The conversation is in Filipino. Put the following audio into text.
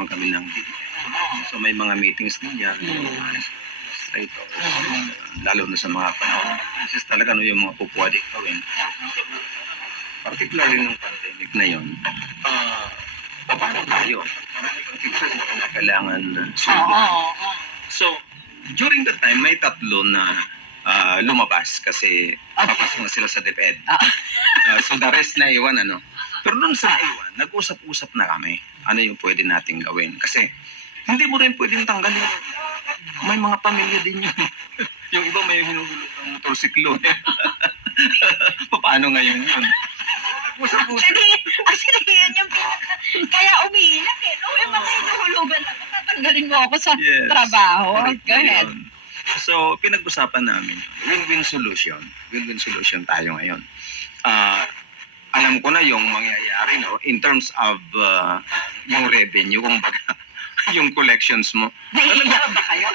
naman kami ng so may mga meetings din yan. Straight lalo na sa mga panahon. Kasi talaga no, yung mga pupwede gawin. Particularly nung pandemic na yun, paano tayo? Na kailangan So, during that time, may tatlo na lumabas kasi papasok na sila sa DepEd. So the rest na iwan, ano. Pero nung sa iwan, nag-usap-usap na kami ano yung pwede nating gawin. Kasi hindi mo rin pwedeng tanggalin. May mga pamilya din yun. Yung iba may hinuhulog ng motorsiklo. Paano ngayon yun? Usap-usap. Actually, yun yung pinaka... Kaya umiiyak eh. No, yung mga inuhulugan ako, tatanggalin mo ako sa Yes. trabaho. Correct Go ahead. yun. So, pinag-usapan namin yun. Win-win solution. Win-win solution tayo ngayon. Alam ko na yung mangyayari, no? In terms of yung revenue, kung baga, yung collections mo. Naiiyak ba kayo?